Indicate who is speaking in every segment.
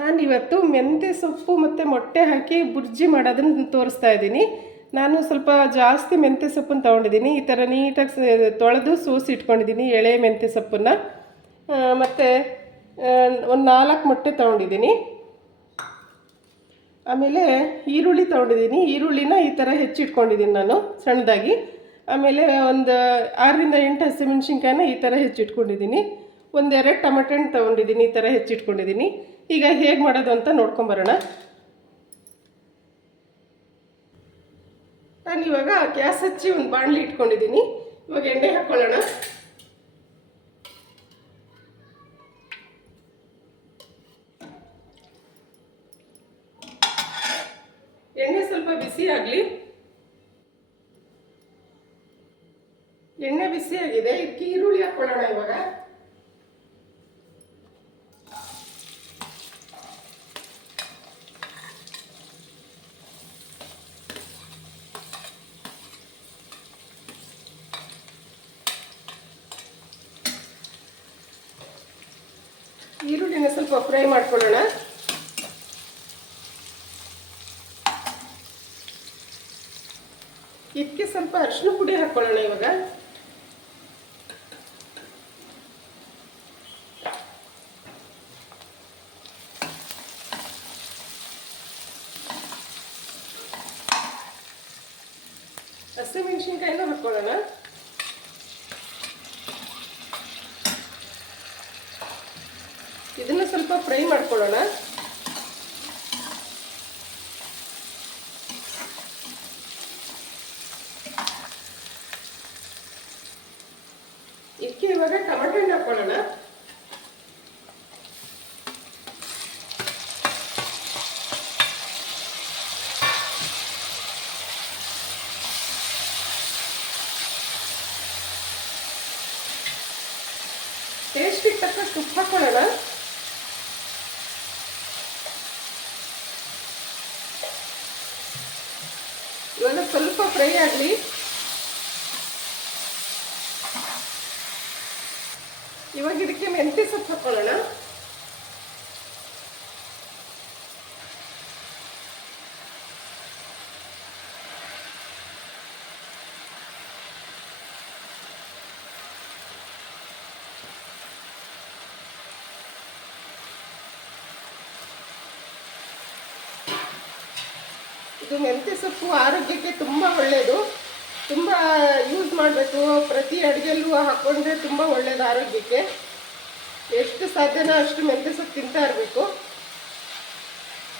Speaker 1: ನಾನಿವತ್ತು ಮೆಂತ್ಯ ಸೊಪ್ಪು ಮತ್ತು ಮೊಟ್ಟೆ ಹಾಕಿ ಬುರ್ಜಿ ಮಾಡೋದನ್ನು ತೋರಿಸ್ತಾ ಇದ್ದೀನಿ. ನಾನು ಸ್ವಲ್ಪ ಜಾಸ್ತಿ ಮೆಂತ್ಯ ಸೊಪ್ಪನ್ನು ತೊಗೊಂಡಿದ್ದೀನಿ. ಈ ಥರ ನೀಟಾಗಿ ತೊಳೆದು ಸೋಸಿ ಇಟ್ಕೊಂಡಿದ್ದೀನಿ ಎಳೆ ಮೆಂತ್ಯ ಸೊಪ್ಪನ್ನು. ಮತ್ತು ಒಂದು ನಾಲ್ಕು ಮೊಟ್ಟೆ ತೊಗೊಂಡಿದ್ದೀನಿ. ಆಮೇಲೆ ಈರುಳ್ಳಿ ತೊಗೊಂಡಿದ್ದೀನಿ. ಈರುಳ್ಳಿನ ಈ ಥರ ಹೆಚ್ಚಿಟ್ಕೊಂಡಿದ್ದೀನಿ ನಾನು ಸಣ್ಣದಾಗಿ. ಆಮೇಲೆ ಒಂದು ಆರರಿಂದ ಎಂಟು ಹಸಿಮೆಣ್ಸಿನ್ಕಾಯನ್ನ ಈ ಥರ ಹೆಚ್ಚಿಟ್ಕೊಂಡಿದ್ದೀನಿ. ಒಂದೆರಡು ಟೊಮೆಟೊ ಹಣ್ಣು ತೊಗೊಂಡಿದ್ದೀನಿ, ಈ ಥರ ಹೆಚ್ಚಿಟ್ಕೊಂಡಿದ್ದೀನಿ. ಈಗ ಹೇಗೆ ಮಾಡೋದು ಅಂತ ನೋಡ್ಕೊಂಬರೋಣ ನಾನು ಇವಾಗ ಗ್ಯಾಸ್ ಹಚ್ಚಿ ಒಂದು ಬಾಣಲಿ ಇಟ್ಕೊಂಡಿದ್ದೀನಿ. ಇವಾಗ ಎಣ್ಣೆ ಹಾಕ್ಕೊಳ್ಳೋಣ ಎಣ್ಣೆ ಸ್ವಲ್ಪ ಬಿಸಿ ಆಗಲಿ. ಎಣ್ಣೆ ಬಿಸಿ ಆಗಿದೆ. ಇದಕ್ಕೆ ಈರುಳ್ಳಿ ಹಾಕ್ಕೊಳ್ಳೋಣ ಇವಾಗ ಈರುಳ್ಳಿನ ಸ್ವಲ್ಪ ಫ್ರೈ ಮಾಡ್ಕೊಳ್ಳೋಣ. ಇದಕ್ಕೆ ಸ್ವಲ್ಪ ಅರಿಶಿನ ಪುಡಿ ಹಾಕ್ಕೊಳ್ಳೋಣ ಇವಾಗ. ಹಸಿಮೆಣಸಿನ್ಕಾಯಿನ ಹಾಕ್ಕೊಳ್ಳೋಣ ಇದನ್ನು ಸ್ವಲ್ಪ ಫ್ರೈ ಮಾಡ್ಕೊಳ್ಳೋಣ. ಇದಕ್ಕೆ ಇವಾಗ ಟೊಮೆಟೊ ಹಣ್ಣು ಹಾಕೊಳ್ಳೋಣ. ಟೇಸ್ಟಿಗೆ ತಕ್ಕಷ್ಟು ಉಪ್ಪು ಹಾಕೊಳ್ಳೋಣ. ಇವಾಗ ಸ್ವಲ್ಪ ಫ್ರೈ ಆಗಲಿ. ಇವಾಗ ಇದಕ್ಕೆ ಮೆಂತ್ಯ ಸೊಪ್ಪು ಹಾಕೊಳ್ಳೋಣ. ಇದು ಮೆಂತ್ಯ ಸೊಪ್ಪು ಆರೋಗ್ಯಕ್ಕೆ ತುಂಬ ಒಳ್ಳೆಯದು ತುಂಬ ಯೂಸ್ ಮಾಡಬೇಕು. ಪ್ರತಿ ಅಡುಗೆಯಲ್ಲೂ ಹಾಕ್ಕೊಂಡ್ರೆ ತುಂಬ ಒಳ್ಳೆಯದು ಆರೋಗ್ಯಕ್ಕೆ. ಎಷ್ಟು ಸಾಧ್ಯನೋ ಅಷ್ಟು ಮೆಂತ್ಯ ಸೊಪ್ಪು ತಿಂತಾ ಇರಬೇಕು.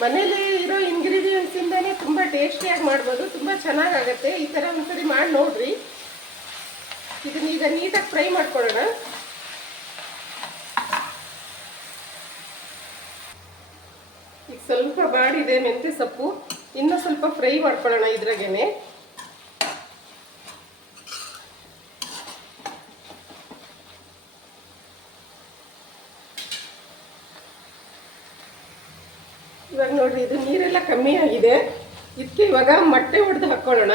Speaker 1: ಮನೇಲಿ ಇರೋ ಇಂಗ್ರೀಡಿಯೆಂಟ್ಸಿಂದನೇ ತುಂಬ ಟೇಸ್ಟಿಯಾಗಿ ಮಾಡ್ಬೋದು. ತುಂಬ ಚೆನ್ನಾಗಾಗತ್ತೆ. ಈ ಥರ ಒಂದ್ಸರಿ ಮಾಡಿ ನೋಡ್ರಿ. ಇದನ್ನ ಈಗ ನೀಟಾಗಿ ಫ್ರೈ ಮಾಡ್ಕೊಳ್ಳೋಣ. ಈಗ ಸ್ವಲ್ಪ ಬಾಡಿದೆ ಮೆಂತ್ಯ ಸೊಪ್ಪು. ಇನ್ನೂ ಸ್ವಲ್ಪ ಫ್ರೈ ಮಾಡ್ಕೊಳ್ಳೋಣ ಇದ್ರಾಗೇನೆ. ಇವಾಗ ನೋಡ್ರಿ, ಇದು ನೀರೆಲ್ಲ ಕಮ್ಮಿ ಆಗಿದೆ. ಇದಕ್ಕೆ ಇವಾಗ ಮೊಟ್ಟೆ ಹೊಡೆದು ಹಾಕ್ಕೊಳ್ಳೋಣ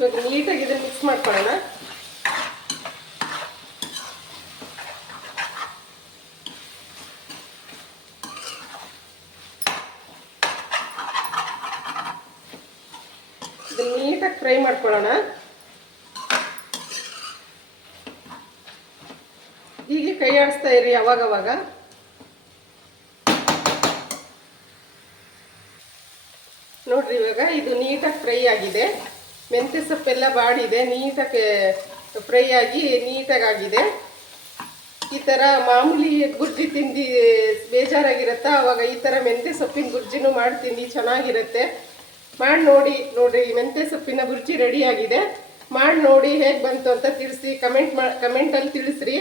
Speaker 1: ಇವಾಗ ನೀಟಾಗಿ ಇದನ್ನು ಮಿಕ್ಸ್ ಮಾಡ್ಕೊಳ್ಳೋಣ. ಇದು ನೀಟಾಗಿ ಫ್ರೈ ಮಾಡ್ಕೊಳ್ಳೋಣ. ಹೀಗೆ ಕೈ ಆಡಿಸ್ತಾ ಇರಿ ಅವಾಗವಾಗ. ನೋಡ್ರಿ ಇವಾಗ ಇದು ನೀಟಾಗಿ ಫ್ರೈ ಆಗಿದೆ. ಮೆಂತ್ಯ ಸೊಪ್ಪೆಲ್ಲ ಬಾಡಿದೆ, ನೀಟಾಗಿ ಫ್ರೈ ಆಗಿ ನೀಟಾಗಿ ಆಗಿದೆ ಈ ಥರ ಮಾಮೂಲಿ ಗುರ್ಜಿ ತಿಂದು ಬೇಜಾರಾಗಿರುತ್ತಾ, ಅವಾಗ ಈ ಥರ ಮೆಂತ್ಯ ಸೊಪ್ಪಿನ ಗುರ್ಜಿನೂ ಮಾಡಿ ಚೆನ್ನಾಗಿರುತ್ತೆ. ಮಾಡಿ ನೋಡಿ, ನೋಡಿರಿ ಮೆಂತ್ಯ ಸೊಪ್ಪಿನ ಗುರ್ಜಿ ರೆಡಿಯಾಗಿದೆ. ಮಾಡಿ ನೋಡಿ ಹೇಗೆ ಬಂತು ಅಂತ ತಿಳಿಸಿ, ಕಮೆಂಟ್ ಮಾ ಕಮೆಂಟಲ್ಲಿ ತಿಳಿಸ್ರಿ.